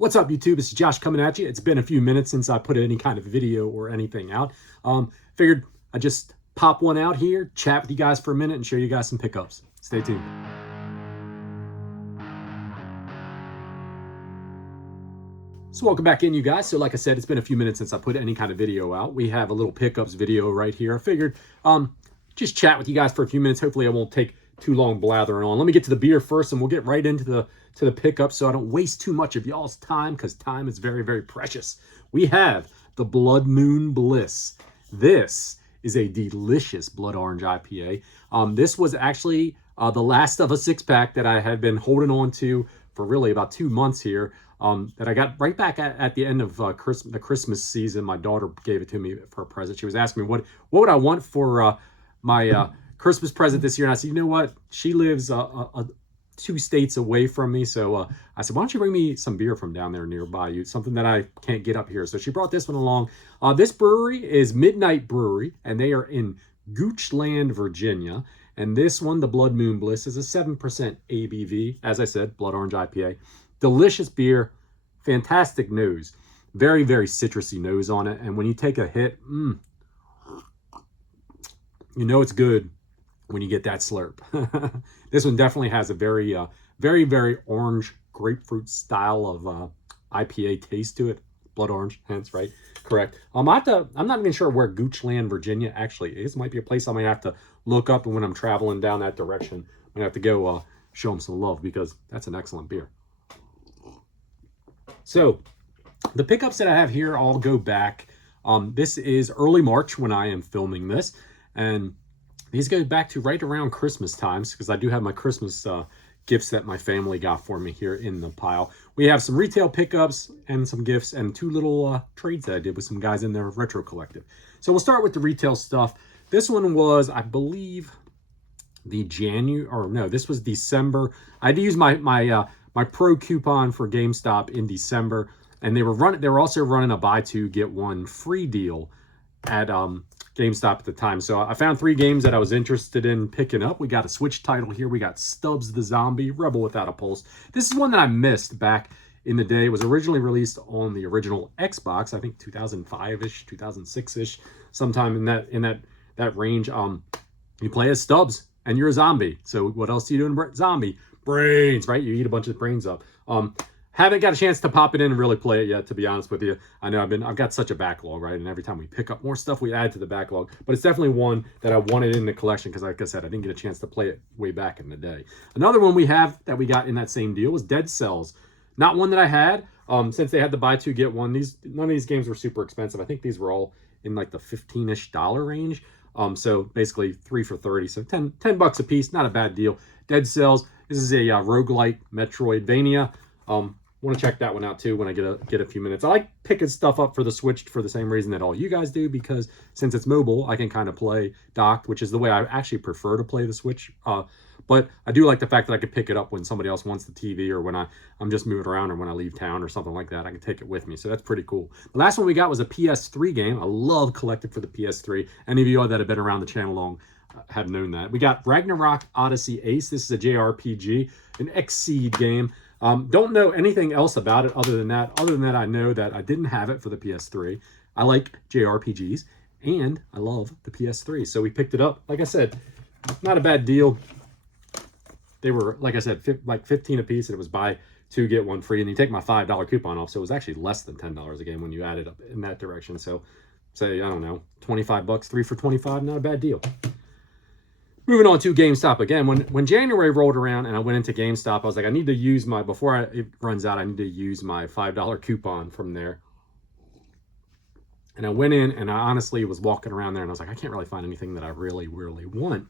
What's up, YouTube? This is Josh coming at you. It's been a few minutes since I put any kind of video or anything out. Figured I'd just pop one out here, chat with you guys for a minute, and show you guys some pickups. Stay tuned. So welcome back in, you guys. So like I said, it's been a few minutes since I put any kind of video out. We have a little pickups video right here. I figured just chat with you guys for a few minutes. Hopefully I won't take too long blathering on. Let me get to the beer first, and we'll get right into the pickup so I don't waste too much of y'all's time, because time is very, very precious. We have the Blood Moon Bliss. This is a delicious blood orange IPA. This was actually the last of a six-pack that I had been holding on to for really about 2 months here, that I got right back at the end of the Christmas season. My daughter gave it to me for a present. She was asking me what would I want for my Christmas present this year, and I said, you know what? She lives 2 states away from me, so I said, why don't you bring me some beer from down there nearby you, something that I can't get up here. So she brought this one along. This brewery is Midnight Brewery, and they are in Goochland, Virginia. And this one, the Blood Moon Bliss, is a 7% ABV, as I said, blood orange IPA. Delicious beer, fantastic nose, very, very citrusy nose on it. And when you take a hit, you know it's good when you get that slurp. This one definitely has a very, very, very orange grapefruit style of IPA taste to it. Blood orange, hence, right? Correct. I'm not even sure where Goochland, Virginia actually is. It might be a place I might have to look up when I'm traveling down that direction. I'm gonna have to go show them some love, because that's an excellent beer. So the pickups that I have here all go back. This is early March when I am filming this, and these go back to right around Christmas times, because I do have my Christmas gifts that my family got for me here in the pile. We have some retail pickups and some gifts, and 2 little trades that I did with some guys in their retro collective. So we'll start with the retail stuff. This one was, I believe, this was December. I had to use my pro coupon for GameStop in December, and they were also running a buy 2 get 1 free deal at GameStop at the time. So I found 3 games that I was interested in picking up. We got a Switch title here. We got Stubbs the Zombie, Rebel Without a Pulse. This is one that I missed back in the day. It was originally released on the original Xbox, I think 2005-ish, 2006-ish, sometime in that range. You play as Stubbs, and you're a zombie. So what else do you do in zombie? Brains, right? You eat a bunch of brains up. Haven't got a chance to pop it in and really play it yet, to be honest with you. I know I've got such a backlog, right? And every time we pick up more stuff, we add to the backlog. But it's definitely one that I wanted in the collection, because like I said, I didn't get a chance to play it way back in the day. Another one we have that we got in that same deal was Dead Cells. Not one that I had, since they had the buy 2 get 1. None of these games were super expensive. I think these were all in like the $15-ish range. So basically 3 for $30, so 10 bucks a piece. Not a bad deal. Dead Cells. This is a roguelike Metroidvania. Want to check that one out too when I get a few minutes. I like picking stuff up for the Switch for the same reason that all you guys do, because since it's mobile, I can kind of play docked, which is the way I actually prefer to play the Switch. But I do like the fact that I could pick it up when somebody else wants the TV, or when I'm just moving around, or when I leave town or something like that. I can take it with me, so that's pretty cool. The last one we got was a PS3 game. I love collecting for the PS3. Any of you that have been around the channel long have known that. We got Ragnarok Odyssey Ace. This is a JRPG, an Xseed game. Don't know anything else about it other than that. I know that I didn't have it for the PS3. I like JRPGs, and I love the PS3. So we picked it up. Like I said, not a bad deal. They were, like I said, like 15 a piece, and it was buy 2 get 1 free. And you take my $5 coupon off, so it was actually less than $10 a game when you add it up in that direction. So say, I don't know, 25 bucks, 3 for 25, not a bad deal. Moving on to GameStop again. When January rolled around and I went into GameStop, I was like, I need to use before it runs out, I need to use my $5 coupon from there. And I went in, and I honestly was walking around there, and I was like, I can't really find anything that I really, really want.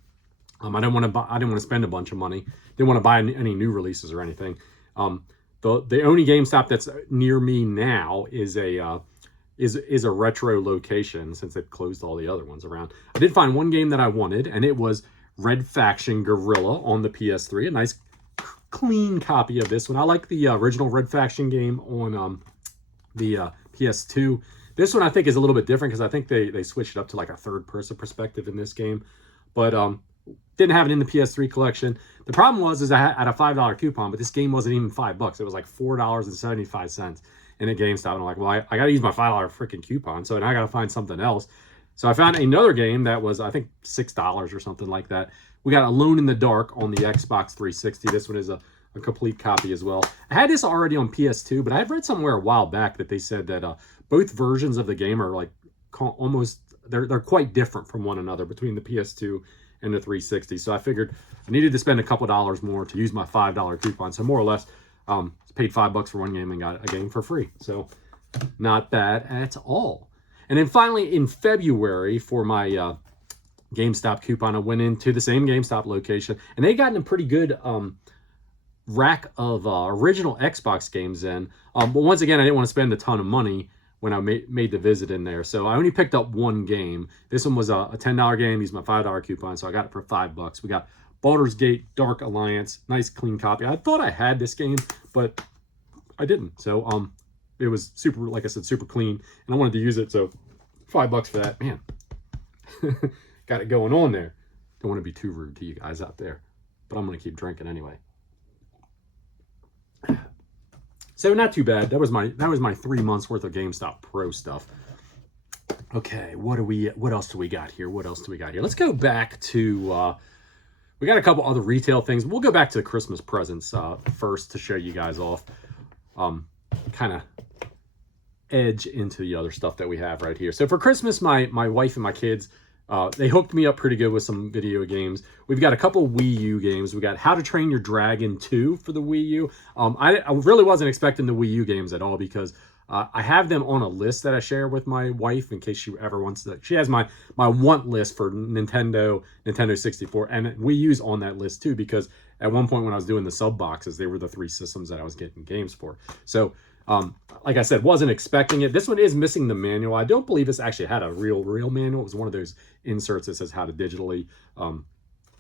I didn't want to spend a bunch of money. Didn't want to buy any new releases or anything. The only GameStop that's near me now is a retro location, since they've closed all the other ones around. I did find one game that I wanted, and it was Red Faction Guerrilla on the PS3. A nice clean copy of this one. I like the original Red Faction game on the PS2. This one I think is a little bit different, because I think they switched it up to like a third-person perspective in this game. But Didn't have it in the PS3 collection. The problem was I had a $5 coupon, but this game wasn't even $5. It was like $4.75 in a GameStop. And I'm like, well, I got to use my $5 freaking coupon. So now I got to find something else. So I found another game that was, I think, $6 or something like that. We got Alone in the Dark on the Xbox 360. This one is a complete copy as well. I had this already on PS2, but I had read somewhere a while back that they said that both versions of the game are like almost, they're quite different from one another between the PS2 and the 360. So I figured I needed to spend a couple dollars more to use my $5 coupon. So more or less, paid $5 for one game and got a game for free. So not bad at all. And then finally in February for my GameStop coupon, I went into the same GameStop location, and they got in a pretty good rack of original Xbox games in. But once again, I didn't want to spend a ton of money when I made the visit in there. So I only picked up one game. This one was a $10 game. Used my $5 coupon, so I got it for $5. We got Baldur's Gate Dark Alliance. Nice, clean copy. I thought I had this game, but I didn't. So it was super, like I said, super clean, and I wanted to use it, so $5 for that. Man, got it going on there. Don't want to be too rude to you guys out there, but I'm going to keep drinking anyway. So not too bad. That was my 3 months worth of GameStop Pro stuff. Okay, what else do we got here? Let's go back to we got a couple other retail things. We'll go back to the Christmas presents first to show you guys off. Kind of edge into the other stuff that we have right here. So for Christmas, my wife and my kids, they hooked me up pretty good with some video games. We've got a couple Wii U games. We got How to Train Your Dragon 2 for the Wii U. I really wasn't expecting the Wii U games at all because I have them on a list that I share with my wife in case she ever wants to. She has my want list for Nintendo 64, and Wii U's on that list too because at one point when I was doing the sub boxes, they were the 3 systems that I was getting games for. So like I said, wasn't expecting it. This one is missing the manual. I don't believe this actually had a real manual. It was one of those inserts that says how to digitally,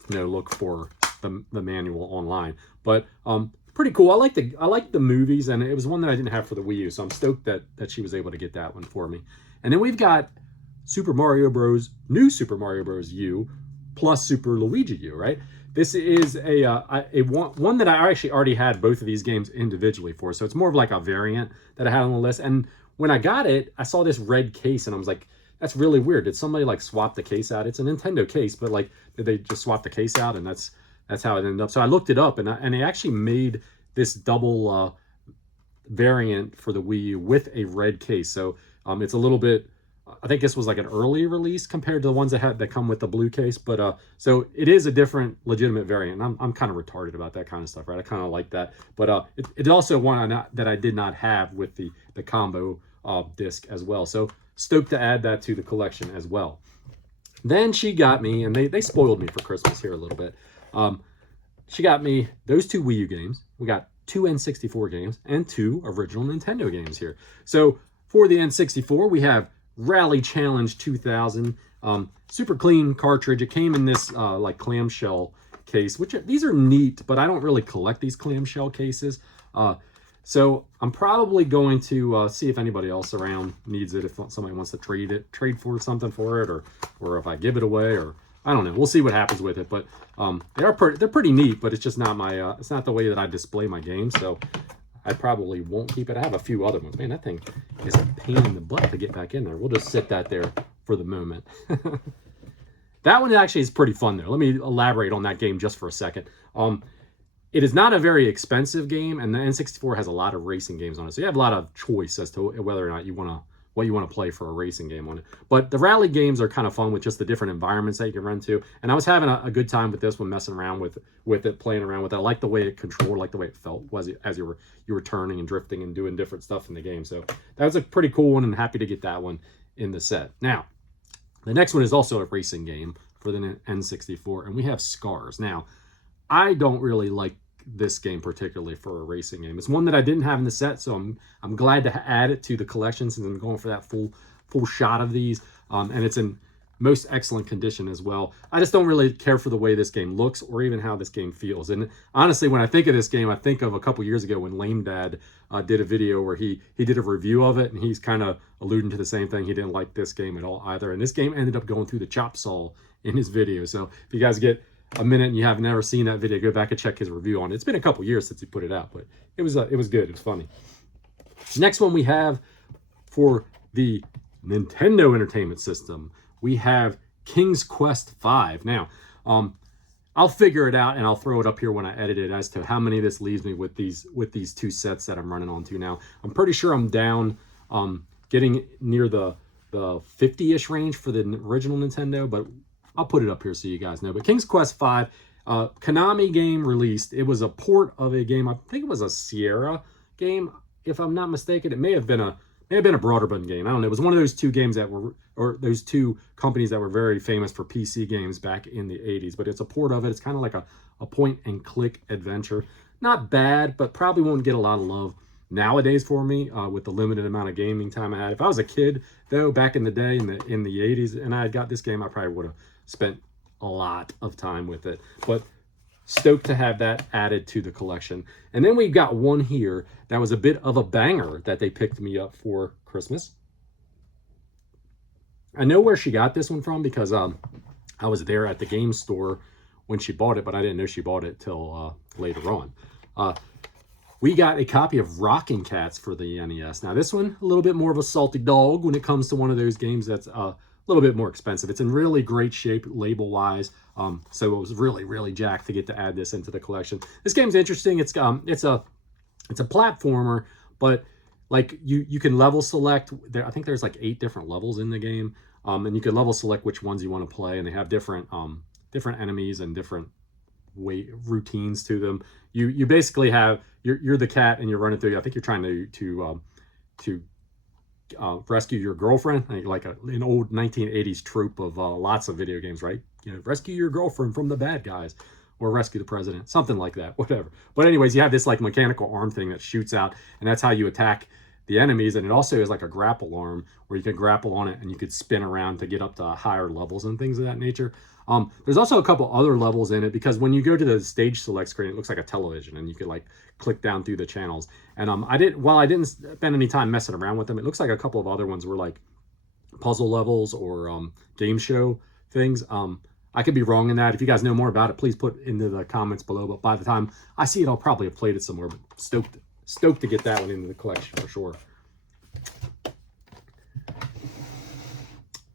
look for the manual online. But pretty cool. I like the movies, and it was one that I didn't have for the Wii U, so I'm stoked that she was able to get that one for me. And then we've got New Super Mario Bros. U plus Super Luigi U, right? This is a one that I actually already had both of these games individually for, so it's more of like a variant that I had on the list. And when I got it, I saw this red case, and I was like, that's really weird. Did somebody like swap the case out? It's a Nintendo case, but like, did they just swap the case out? And that's how it ended up. So I looked it up, and they actually made this double variant for the Wii U with a red case. So it's a little bit. I think this was like an early release compared to the ones that come with the blue case, but so it is a different legitimate variant. I'm kind of retarded about that kind of stuff, right? I kind of like that, but it's also one that I did not have with the combo disc as well. So stoked to add that to the collection as well. Then she got me, and they spoiled me for Christmas here a little bit. She got me those 2 Wii U games. We got 2 N64 games and 2 original Nintendo games here. So for the N64, we have Rally Challenge 2000, super clean cartridge. It came in this like clamshell case, which these are neat, but I don't really collect these clamshell cases. So I'm probably going to see if anybody else around needs it, if somebody wants to trade for something for it, or if I give it away, or I don't know. We'll see what happens with it, but they're pretty neat, but it's just not my it's not the way that I display my games. So I probably won't keep it. I have a few other ones. Man, that thing is a pain in the butt to get back in there. We'll just sit that there for the moment. That one actually is pretty fun, though. Let me elaborate on that game just for a second. It is not a very expensive game, and the N64 has a lot of racing games on it. So you have a lot of choice as to whether or not you want to play for a racing game on it. But the rally games are kind of fun with just the different environments that you can run to. And I was having a good time with this one, messing around with it, playing around with it. I like the way it controlled, like the way it felt as you were turning and drifting and doing different stuff in the game. So that was a pretty cool one, and happy to get that one in the set. Now, the next one is also a racing game for the N64, and we have Scars. Now, I don't really like this game particularly for a racing game. It's one that I didn't have in the set, so I'm glad to add it to the collection since I'm going for that full shot of these. And it's in most excellent condition as well. I just don't really care for the way this game looks or even how this game feels. And honestly, when I think of this game, I think of a couple years ago when Lame Dad did a video where he did a review of it, and he's kind of alluding to the same thing. He didn't like this game at all either. And this game ended up going through the chop saw in his video. So if you guys get a minute and you have never seen that video, go back and check his review on it. It's been a couple years since he put it out, but it was good. It was funny. Next one we have for the Nintendo Entertainment System, we have King's Quest V. Now, I'll figure it out and I'll throw it up here when I edit it as to how many this leaves me with these two sets that I'm running on to now. I'm pretty sure I'm down getting near the 50-ish range for the original Nintendo, but I'll put it up here so you guys know. But King's Quest V, Konami game released. It was a port of a game. I think it was a Sierra game, if I'm not mistaken. It may have been a Broderbund game. I don't know. It was one of those two games that were, or those two companies that were very famous for PC games back in the 80s. But it's a port of it. It's kind of like a point-and-click adventure. Not bad, but probably won't get a lot of love nowadays for me with the limited amount of gaming time I had. If I was a kid, though, back in the day, in the 80s, and I had got this game, I probably would have spent a lot of time with it. But stoked to have that added to the collection. And then we've got one here that was a bit of a banger that they picked me up for Christmas. I know where she got this one from because I was there at the game store when she bought it, but I didn't know she bought it till later on. We got a copy of Rockin' Cats for the NES. Now this one, a little bit more of a salty dog when it comes to one of those games that's a little bit more expensive. It's in really great shape label-wise, so it was really, really jacked to get to add this into the collection. This game's interesting. It's a platformer, but like you can level select. I think there's like 8 different levels in the game, and you can level select which ones you want to play, and they have different enemies and different routines to them. You basically have you're the cat and you're running through. I think you're trying to rescue your girlfriend, like an old 1980s trope of lots of video games, right? You know, rescue your girlfriend from the bad guys, or rescue the president, something like that, whatever. But anyways, you have this like mechanical arm thing that shoots out, and that's how you attack the enemies. And it also is like a grapple arm where you can grapple on it and you could spin around to get up to higher levels and things of that nature. There's also a couple other levels in it because when you go to the stage select screen, it looks like a television and you could like click down through the channels. And while I didn't spend any time messing around with them, it looks like a couple of other ones were like puzzle levels or game show things. I could be wrong in that. If you guys know more about it, please put into the comments below. But by the time I see it, I'll probably have played it somewhere. But stoked to get that one into the collection for sure.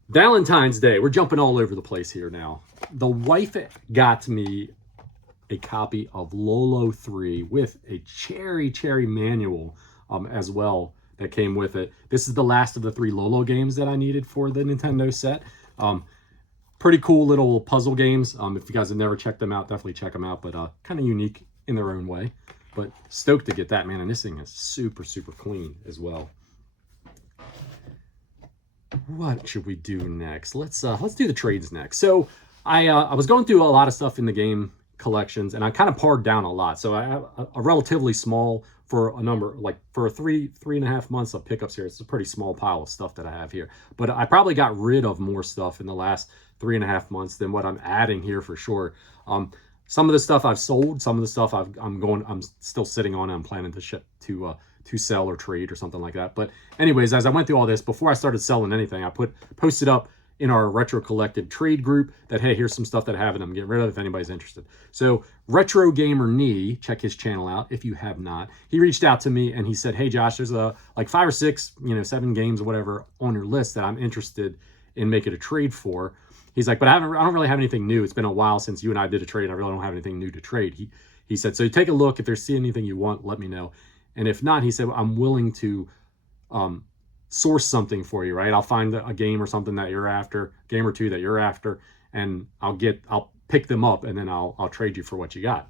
Valentine's Day. We're jumping all over the place here now. The wife got me a copy of Lolo 3 with a cherry manual as well that came with it. This is the last of the 3 Lolo games that I needed for the Nintendo set. Pretty cool little puzzle games. If you guys have never checked them out, definitely check them out. But kind of unique in their own way. But stoked to get that, man. And this thing is super clean as well. What should we do next? Let's do the trades next. So I was going through a lot of stuff in the game collections, and I kind of pared down a lot. So I have a relatively small, for a number, like for 3.5 months of pickups here, it's a pretty small pile of stuff that I have here. But I probably got rid of more stuff in the last 3.5 months than what I'm adding here for sure. Some of the stuff I've sold, some of the stuff I'm still sitting on, and I'm planning to ship to sell or trade or something like that. But anyways, as I went through all this, before I started selling anything, I posted up in our Retro Collected trade group that, hey, here's some stuff that I have and I'm getting rid of if anybody's interested. So Retro Gamer Knee, check his channel out if you have not. He reached out to me and he said, hey Josh, there's like 5 or 6, 7 games or whatever on your list that I'm interested in making a trade for. He's like, but I don't really have anything new. It's been a while since you and I did a trade. I really don't have anything new to trade. He said, so take a look. If there's anything you want, let me know. And if not, he said, I'm willing to source something for you, right? I'll find a game or something that you're after, game or two that you're after, and I'll pick them up and then I'll trade you for what you got.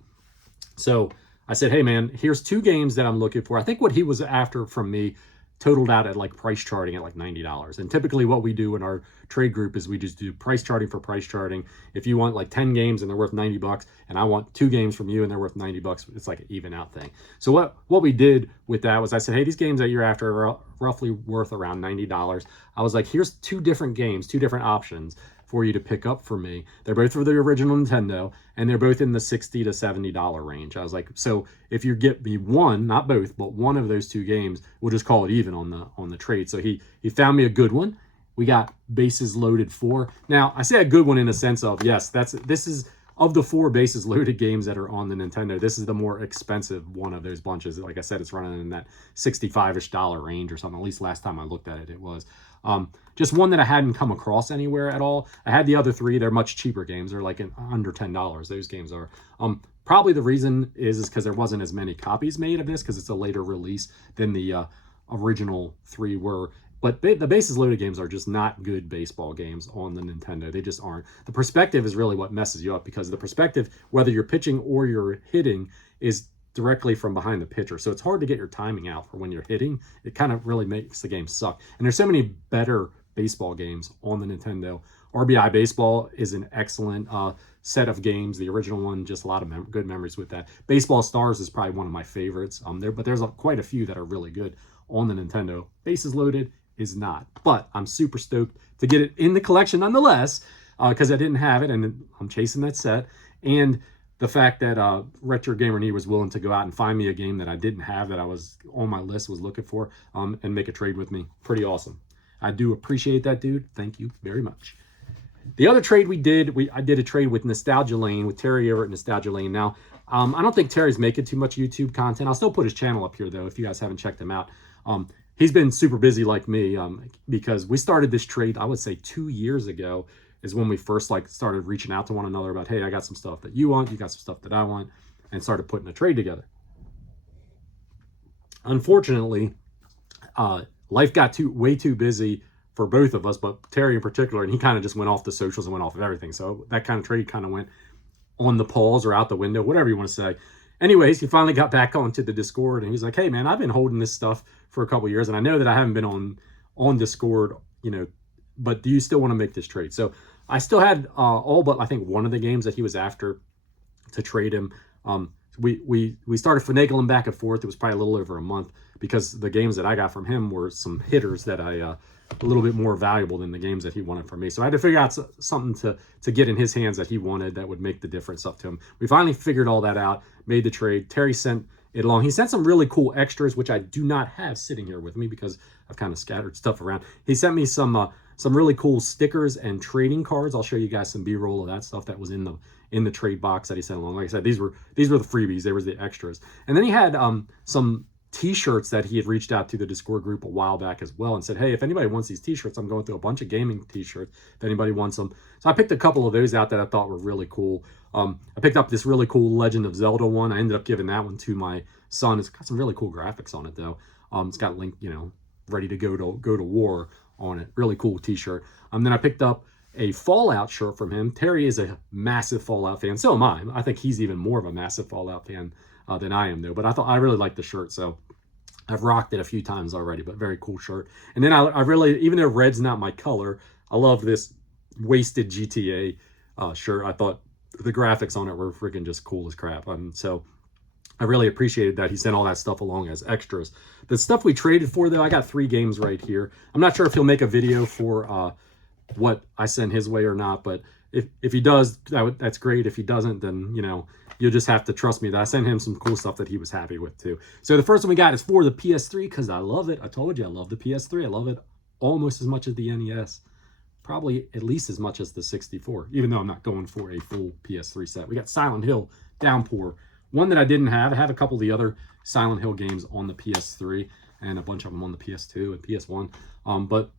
So I said, hey man, here's 2 games that I'm looking for. I think what he was after from me totaled out at like price charting at like $90. And typically what we do in our trade group is we just do price charting for price charting. If you want like 10 games and they're worth $90 and I want 2 games from you and they're worth $90, it's like an even out thing. So what we did with that was I said, hey, these games that you're after are roughly worth around $90. I was like, here's 2 different games, 2 different options for you to pick up for me. They're both for the original Nintendo, and they're both in the $60 to $70 range. I was like, so if you get me one, not both, but one of those 2 games, we'll just call it even on the trade. So he found me a good one. We got bases loaded 4. Now, I say a good one in the sense of, yes, this is of the 4 bases loaded games that are on the Nintendo, this is the more expensive one of those bunches. Like I said, it's running in that $65-ish range or something. At least last time I looked at it, it was. Just one that I hadn't come across anywhere at all. I had the other 3. They're much cheaper games. They're like under $10. Those games are. Probably the reason is because there wasn't as many copies made of this, because it's a later release than the original 3 were. But the bases loaded games are just not good baseball games on the Nintendo. They just aren't. The perspective is really what messes you up, because the perspective, whether you're pitching or you're hitting, is directly from behind the pitcher. So it's hard to get your timing out for when you're hitting. It kind of really makes the game suck. And there's so many better baseball games on the Nintendo. RBI Baseball is an excellent set of games. The original one, just a lot of good memories with that. Baseball Stars is probably one of my favorites. But there's quite a few that are really good on the Nintendo. Bases Loaded is not. But I'm super stoked to get it in the collection nonetheless, because I didn't have it, and I'm chasing that set. And the fact that Retro Gamer Knee was willing to go out and find me a game that I didn't have, that I was on my list, was looking for, and make a trade with me. Pretty awesome. I do appreciate that, dude. Thank you very much. The other trade we did, I did a trade with Nostalgia Lane, with Terry over at Nostalgia Lane. Now, I don't think Terry's making too much YouTube content. I'll still put his channel up here, though, if you guys haven't checked him out. He's been super busy like me, because we started this trade, I would say 2 years ago, is when we first started reaching out to one another about, hey, I got some stuff that you want, you got some stuff that I want, and started putting a trade together. Unfortunately, life got way too busy for both of us, but Terry in particular, and he kind of just went off the socials and went off of everything. So that kind of trade kind of went on the pause or out the window, whatever you want to say. Anyways, he finally got back onto the Discord, and he's like, hey, man, I've been holding this stuff for a couple years, and I know that I haven't been on Discord, but do you still want to make this trade? So I still had all but I think one of the games that he was after to trade him. We started finagling back and forth. It was probably a little over a month, because the games that I got from him were some hitters that a little bit more valuable than the games that he wanted from me. So I had to figure out something to get in his hands that he wanted that would make the difference up to him. We finally figured all that out, made the trade. Terry sent it along. He sent some really cool extras, which I do not have sitting here with me because I've kind of scattered stuff around. He sent me some really cool stickers and trading cards. I'll show you guys some B-roll of that stuff that was in the trade box that he sent along. Like I said, these were the freebies. They were the extras. And then he had some t-shirts that he had reached out to the Discord group a while back as well, and said, hey, if anybody wants these t-shirts, I'm going through a bunch of gaming t-shirts if anybody wants them. So I picked a couple of those out that I thought were really cool. I picked up this really cool Legend of Zelda one. I ended up giving that one to my son. It's got some really cool graphics on it, though. It's got Link, ready to go to war on it. Really cool t-shirt. Then I picked up a Fallout shirt from him. Terry is a massive Fallout fan. So am I. I think he's even more of a massive Fallout fan than I am, though. But I really like the shirt, so I've rocked it a few times already, but very cool shirt. And then I really, even though red's not my color, I love this Wasted GTA shirt. I thought the graphics on it were freaking just cool as crap. So I really appreciated that he sent all that stuff along as extras. The stuff we traded for, though, I got 3 games right here. I'm not sure if he'll make a video for what I sent his way or not, but if he does, that's great. If he doesn't, then, you'll just have to trust me that I sent him some cool stuff that he was happy with, too. So the first one we got is for the PS3, because I love it. I told you I love the PS3. I love it almost as much as the NES. Probably at least as much as the 64, even though I'm not going for a full PS3 set. We got Silent Hill Downpour. One that I didn't have. I have a couple of the other Silent Hill games on the PS3 and a bunch of them on the PS2 and PS1. But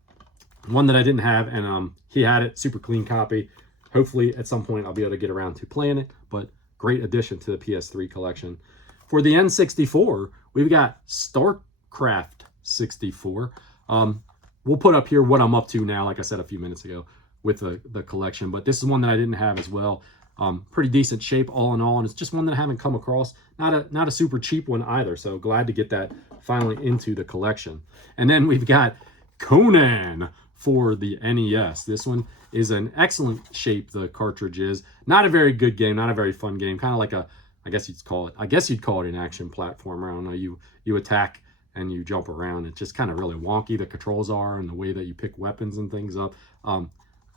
one that I didn't have, and he had it, super clean copy. Hopefully at some point I'll be able to get around to playing it, but great addition to the PS3 collection. For the N64, we've got StarCraft 64. We'll put up here what I'm up to now, like I said a few minutes ago, with the collection. But this is one that I didn't have as well. Pretty decent shape all in all, and it's just one that I haven't come across. Not a super cheap one either, so glad to get that finally into the collection. And then we've got Conan for the NES. This one is an excellent shape, the cartridge is. Not a very good game, not a very fun game. Kind of like I guess you'd call it an action platformer. I don't know, you attack and you jump around. It's just kind of really wonky, the controls are, and the way that you pick weapons and things up.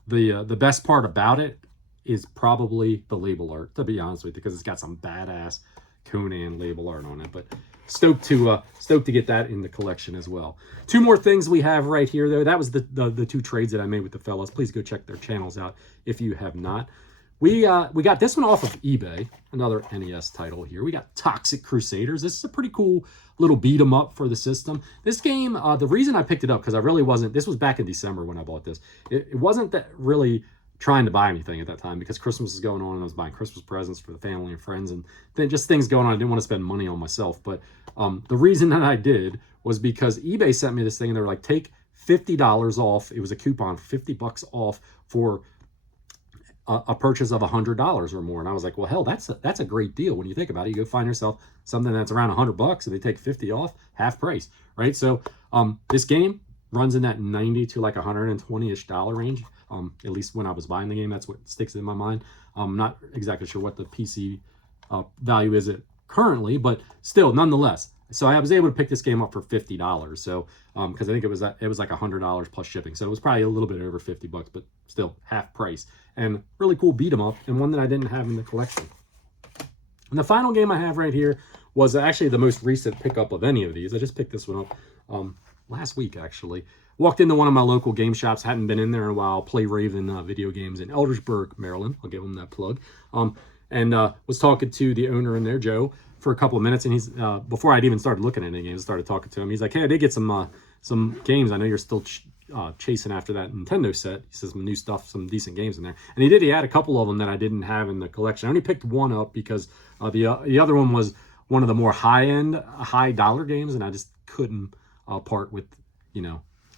The best part about it is probably the label art, to be honest with you, because it's got some badass Conan label art on it. But stoked to get that in the collection as well. 2 more things we have right here, though. That was the 2 trades that I made with the fellas. Please go check their channels out if you have not. we got this one off of eBay, another NES title here. We got Toxic Crusaders. This is a pretty cool little beat 'em up for the system. This game, the reason I picked it up, because I really wasn't, this was back in December when I bought this. It wasn't that really trying to buy anything at that time, because Christmas was going on and I was buying Christmas presents for the family and friends, and then just things going on. I didn't want to spend money on myself. But the reason that I did was because eBay sent me this thing and they were like, take $50 off. It was a coupon, $50 off for a purchase of $100 or more. And I was like, well, hell, that's a great deal. When you think about it, you go find yourself something that's around $100 and they take 50 off, half price, right? So this game runs in that 90 to like $120-ish range. At least when I was buying the game, that's what sticks in my mind. I'm not exactly sure what the PC value is it currently, but still, nonetheless. So I was able to pick this game up for $50. So because I think it was like $100 plus shipping, so it was probably a little bit over $50, but still half price. And really cool beat 'em up, and one that I didn't have in the collection. And the final game I have right here was actually the most recent pickup of any of these. I just picked this one up last week, actually. Walked into one of my local game shops, hadn't been in there in a while, Play Raven video games in Eldersburg, Maryland. I'll give them that plug. And was talking to the owner in there, Joe, for a couple of minutes. And he's, before I'd even started looking at any games, I started talking to him. He's like, hey, I did get some games. I know you're still chasing after that Nintendo set. He says some new stuff, some decent games in there. And he had a couple of them that I didn't have in the collection. I only picked one up because the other one was one of the more high-end, high-dollar games, and I just couldn't part with,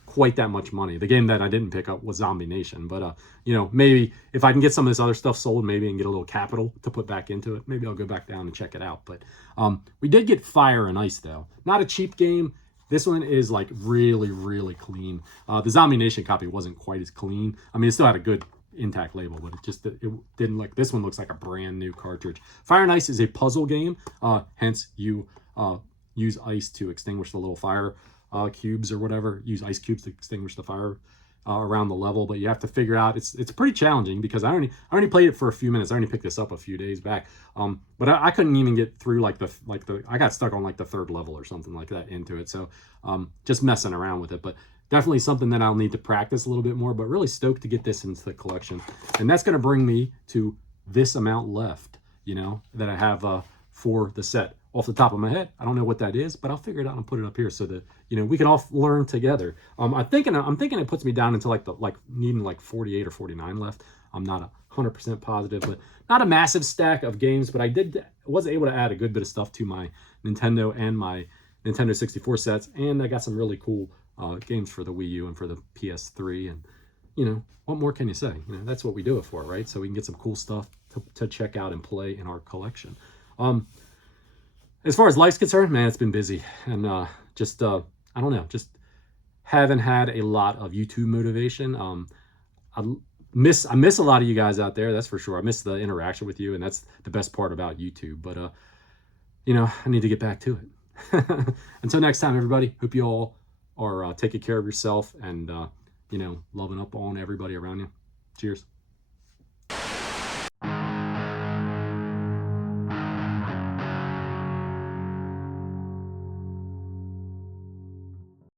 quite that much money. The game that I didn't pick up was Zombie Nation, but maybe if I can get some of this other stuff sold, maybe and get a little capital to put back into it, maybe I'll go back down and check it out. But we did get Fire and Ice though. Not a cheap game. This one is like really, really clean. The Zombie Nation copy wasn't quite as clean. I mean, it still had a good intact label, but it didn't like, this one looks like a brand new cartridge. Fire and Ice is a puzzle game. Hence you use ice to extinguish the little fire cubes or whatever. Use ice cubes to extinguish the fire around the level, but you have to figure out, it's pretty challenging because I only played it for a few minutes. I only picked this up a few days back, but I couldn't even get through I got stuck on like the third level or something like that into it. So just messing around with it, but definitely something that I'll need to practice a little bit more, but really stoked to get this into the collection. And that's going to bring me to this amount left, that I have for the set. Off the top of my head, I don't know what that is, but I'll figure it out and put it up here so that we can all learn together. I'm thinking it puts me down into like needing like 48 or 49 left. I'm not 100% positive, but not a massive stack of games. But I was able to add a good bit of stuff to my Nintendo and my Nintendo 64 sets, and I got some really cool games for the Wii U and for the PS3. And what more can you say? That's what we do it for, right? So we can get some cool stuff to check out and play in our collection. As far as life's concerned, man, it's been busy, and I don't know, just haven't had a lot of YouTube motivation. I miss a lot of you guys out there, that's for sure. I miss the interaction with you, and that's the best part about YouTube. But I need to get back to it. Until next time, everybody. Hope you all are taking care of yourself and loving up on everybody around you. Cheers.